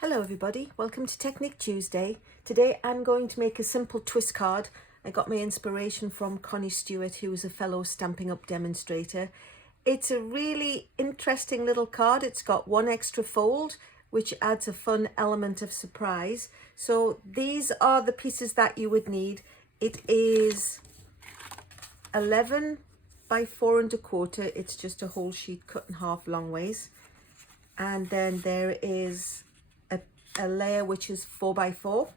Hello everybody, welcome to Technique Tuesday. Today I'm going to make a simple twist card. I got my inspiration from Connie Stewart, who is a fellow Stampin' Up demonstrator. It's a really interesting little card. It's got one extra fold, which adds a fun element of surprise. So these are the pieces that you would need. It is 11 by 4 1/4. It's just a whole sheet cut in half long ways. And then there is a layer which is 4 by 4.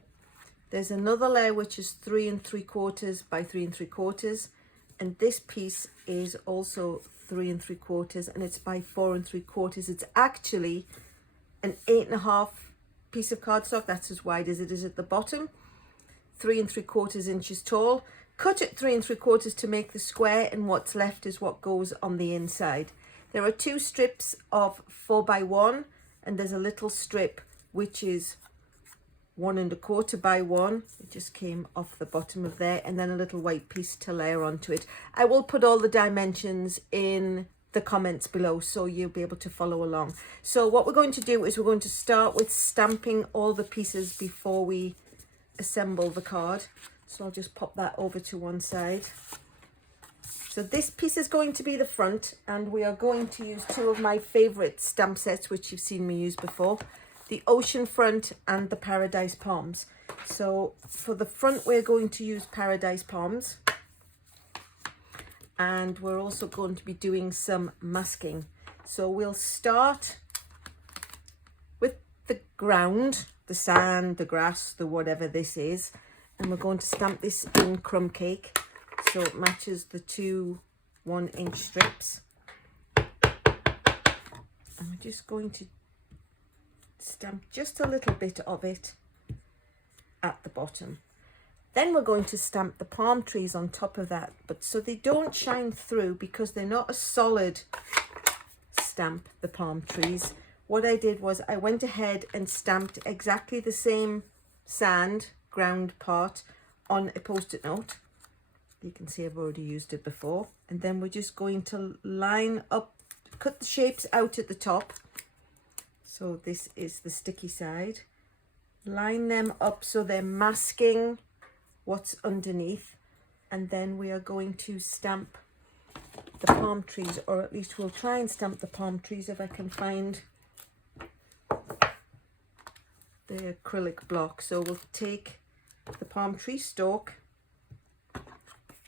There's another layer which is 3 3/4 by 3 3/4, and this piece is also 3 3/4 and it's by 4 3/4. It's actually an 8.5 piece of cardstock. That's as wide as it is at the bottom, 3 3/4 inches tall. Cut at 3 3/4 to make the square, and what's left is what goes on the inside. There are two strips of 4 by 1, and there's a little strip which is 1 1/4 by 1. It just came off the bottom of there, and then a little white piece to layer onto it. I will put all the dimensions in the comments below so you'll be able to follow along. So what we're going to do is we're going to start with stamping all the pieces before we assemble the card. So I'll just pop that over to one side. So this piece is going to be the front, and we are going to use two of my favorite stamp sets which you've seen me use before, the Ocean Front and the Paradise Palms. So for the front we're going to use Paradise Palms, and we're also going to be doing some masking. So we'll start with the ground, the sand, the grass, the whatever this is, and we're going to stamp this in crumb cake so it matches the two 1-inch strips. And we're just going to stamp just a little bit of it at the bottom. Then we're going to stamp the palm trees on top of that, but so they don't shine through because they're not a solid stamp, the palm trees. What I did was I went ahead and stamped exactly the same sand ground part on a post-it note. You can see I've already used it before. And then we're just going to line up, cut the shapes out at the top. So this is the sticky side. Line them up so they're masking what's underneath. And then we are going to stamp the palm trees, or at least we'll try and stamp the palm trees if I can find the acrylic block. So we'll take the palm tree stalk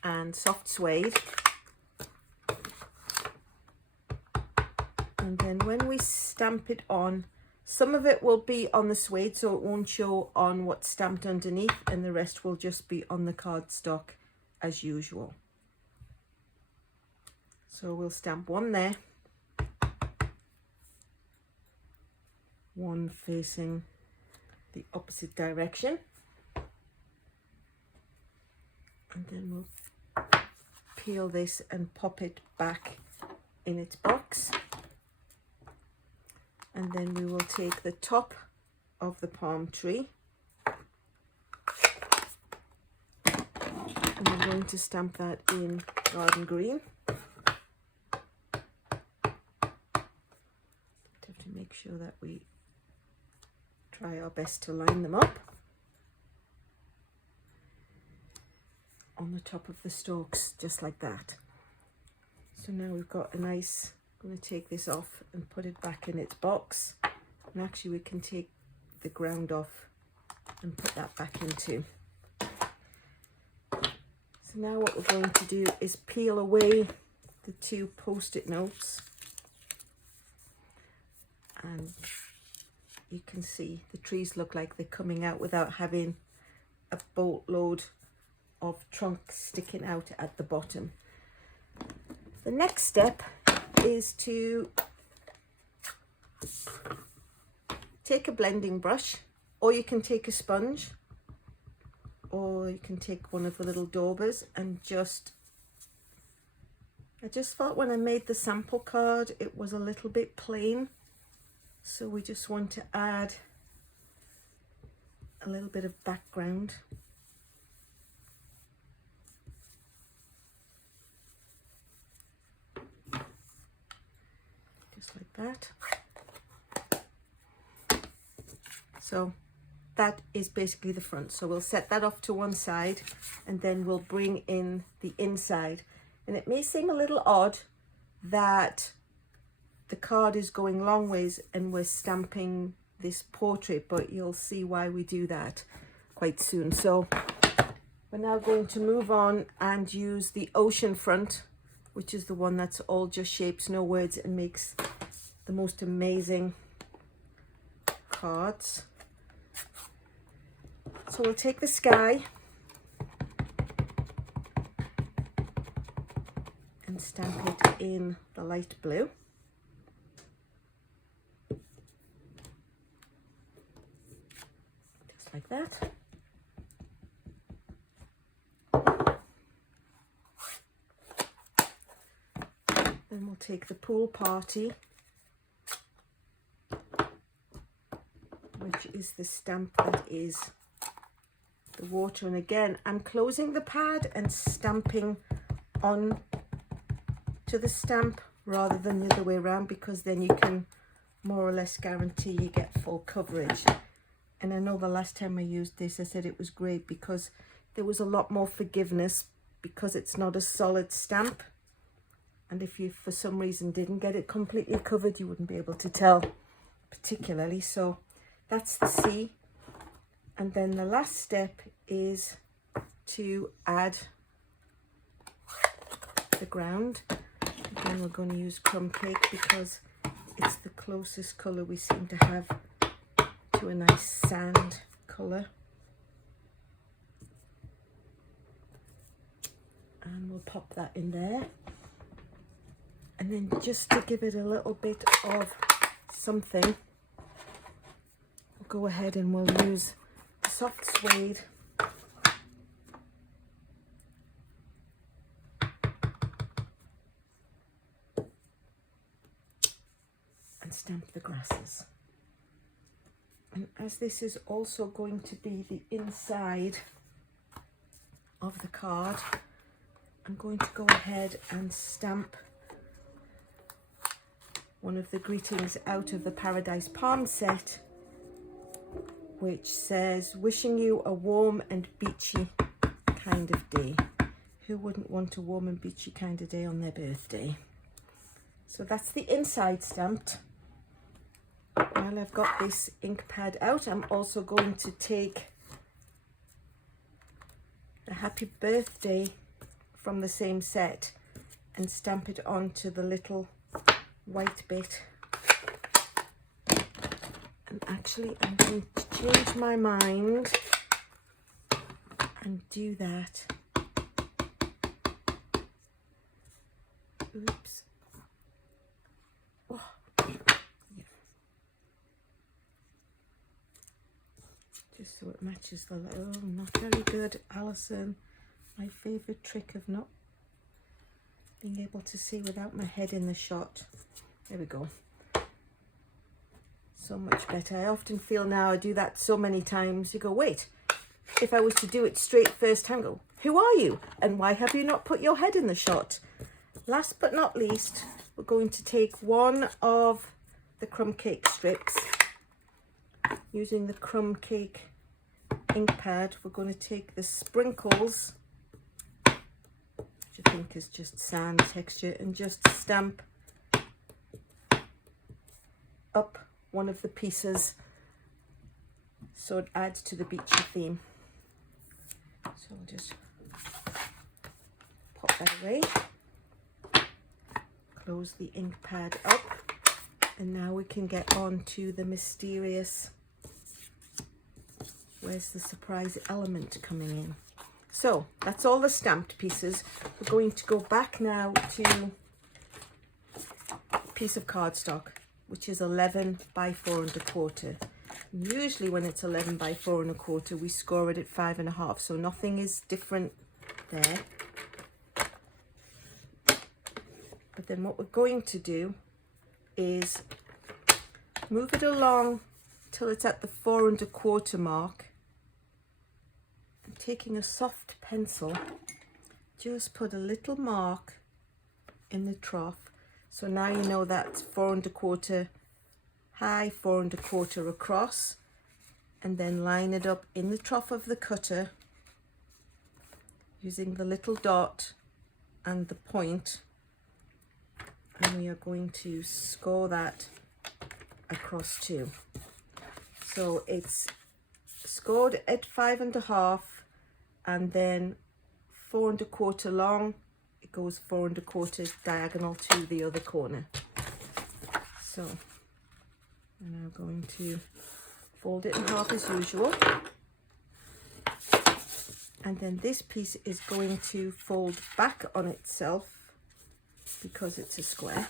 and soft suede, and then when we stamp it on, some of it will be on the suede so it won't show on what's stamped underneath, and the rest will just be on the cardstock as usual. So we'll stamp one there, one facing the opposite direction, and then we'll peel this and pop it back in its box. And then we will take the top of the palm tree, and we're going to stamp that in garden green. Have to make sure that we try our best to line them up on the top of the stalks, just like that. So now we've got a nice, I'm going to take this off and put it back in its box, and actually we can take the ground off and put that back in too. So now what we're going to do is peel away the two post-it notes, and you can see the trees look like they're coming out without having a boatload of trunk sticking out at the bottom. The next step is to take a blending brush, or you can take a sponge, or you can take one of the little daubers and I just thought when I made the sample card it was a little bit plain, so we just want to add a little bit of background. Just like that. So that is basically the front. So we'll set that off to one side, and then we'll bring in the inside. And it may seem a little odd that the card is going long ways and we're stamping this portrait, but you'll see why we do that quite soon. So we're now going to move on and use the ocean front, which is the one that's all just shapes, no words, and makes the most amazing cards. So we'll take the sky and stamp it in the light blue. Just like that. Then we'll take the pool party, which is the stamp that is the water. And again, I'm closing the pad and stamping on to the stamp rather than the other way around, because then you can more or less guarantee you get full coverage. And I know the last time I used this, I said it was great because there was a lot more forgiveness because it's not a solid stamp. And if you, for some reason, didn't get it completely covered, you wouldn't be able to tell particularly. So that's the sea. And then the last step is to add the ground. Again, we're going to use crumb cake because it's the closest colour we seem to have to a nice sand colour. And we'll pop that in there. And then just to give it a little bit of something, we'll go ahead and we'll use the soft suede and stamp the grasses. And as this is also going to be the inside of the card, I'm going to go ahead and stamp one of the greetings out of the Paradise Palm set, which says, wishing you a warm and beachy kind of day. Who wouldn't want a warm and beachy kind of day on their birthday? So that's the inside stamped. While I've got this ink pad out, I'm also going to take the happy birthday from the same set and stamp it onto the little white bit. And actually I'm going to change my mind and do that. Oops. Oh, yeah. Just so it matches the, oh, not very good, Alyson. My favourite trick of not being able to see without my head in the shot. There we go. So much better. I often feel now, I do that so many times, you go, wait, if I was to do it straight first time, go, who are you? And why have you not put your head in the shot? Last but not least, we're going to take one of the crumb cake strips. Using the crumb cake ink pad, we're going to take the sprinkles, which I think is just sand texture, and just stamp up one of the pieces so it adds to the beachy theme. So I'll just pop that away, close the ink pad up, and now we can get on to the mysterious, where's the surprise element coming in. So that's all the stamped pieces. We're going to go back now to a piece of cardstock, which is 11 by 4 1/4. Usually when it's 11 by 4 1/4, we score it at 5.5, so nothing is different there. But then what we're going to do is move it along till it's at the 4 1/4 mark. And taking a soft pencil, just put a little mark in the trough. So now you know that's 4 1/4 high, 4 1/4 across. and then line it up in the trough of the cutter using the little dot and the point, and we are going to score that across too. So it's scored at 5.5 and then 4 1/4 long. It goes 4 1/4 diagonal to the other corner. So I'm now going to fold it in half as usual, and then this piece is going to fold back on itself because it's a square.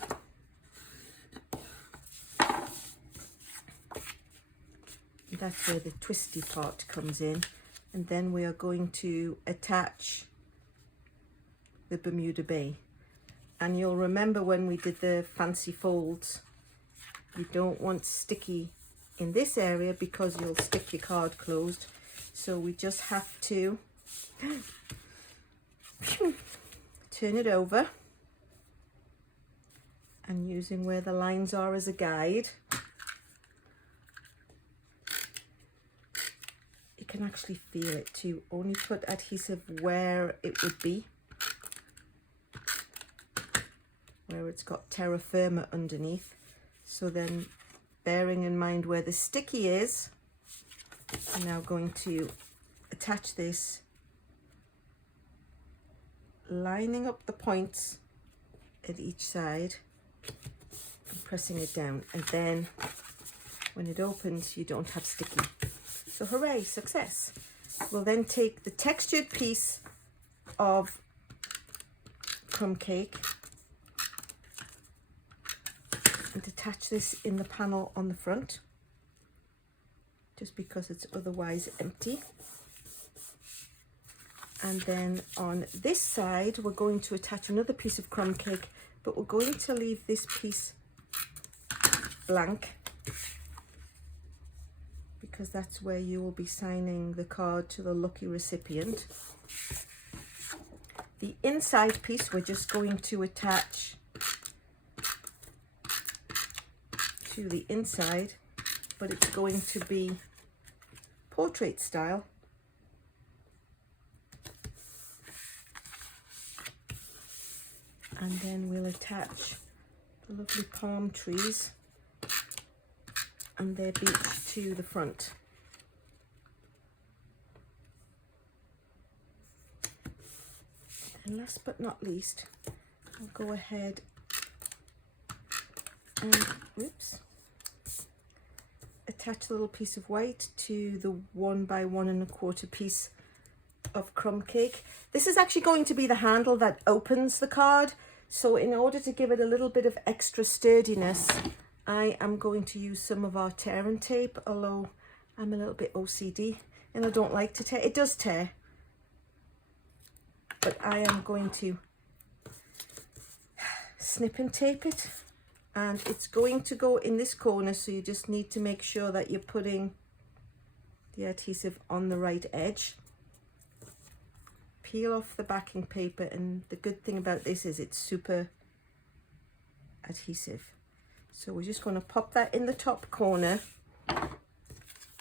That's where the twisty part comes in, and then we are going to attach the Bermuda Bay. And you'll remember when we did the fancy folds, you don't want sticky in this area because you'll stick your card closed. So we just have to turn it over, and using where the lines are as a guide, you can actually feel it too. Only put adhesive where it would be, where it's got terra firma underneath. So then, bearing in mind where the sticky is, I'm now going to attach this, lining up the points at each side and pressing it down, and then when it opens you don't have sticky. So hooray, success. We'll then take the textured piece of crumb cake and attach this in the panel on the front, just because it's otherwise empty. And then on this side we're going to attach another piece of crumb cake, but we're going to leave this piece blank because that's where you will be signing the card to the lucky recipient. The inside piece we're just going to attach to the inside, but it's going to be portrait style. And then we'll attach the lovely palm trees and their beach to the front. And last but not least, I'll go ahead and attach a little piece of white to the 1 by 1 1/4 piece of crumb cake. This is actually going to be the handle that opens the card. So in order to give it a little bit of extra sturdiness, I am going to use some of our tear and tape, although I'm a little bit OCD and I don't like to tear. It does tear, but I am going to snip and tape it, and it's going to go in this corner, so you just need to make sure that you're putting the adhesive on the right edge. Peel off the backing paper, and the good thing about this is it's super adhesive. So we're just going to pop that in the top corner,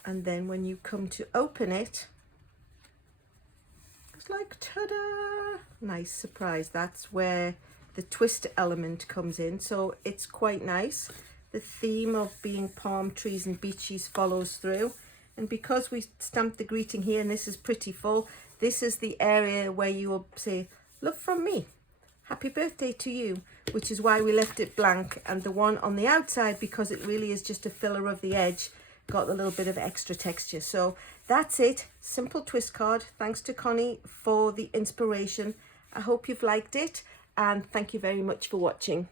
and then when you come to open it, it's like ta-da! Nice surprise. That's where the twist element comes in, so it's quite nice. The theme of being palm trees and beaches follows through, and because we stamped the greeting here and this is pretty full, this is the area where you will say, "Love from me, happy birthday to you," which is why we left it blank. And the one on the outside, because it really is just a filler of the edge, got a little bit of extra texture. So that's it, simple twist card. Thanks to Connie for the inspiration. I hope you've liked it, and thank you very much for watching.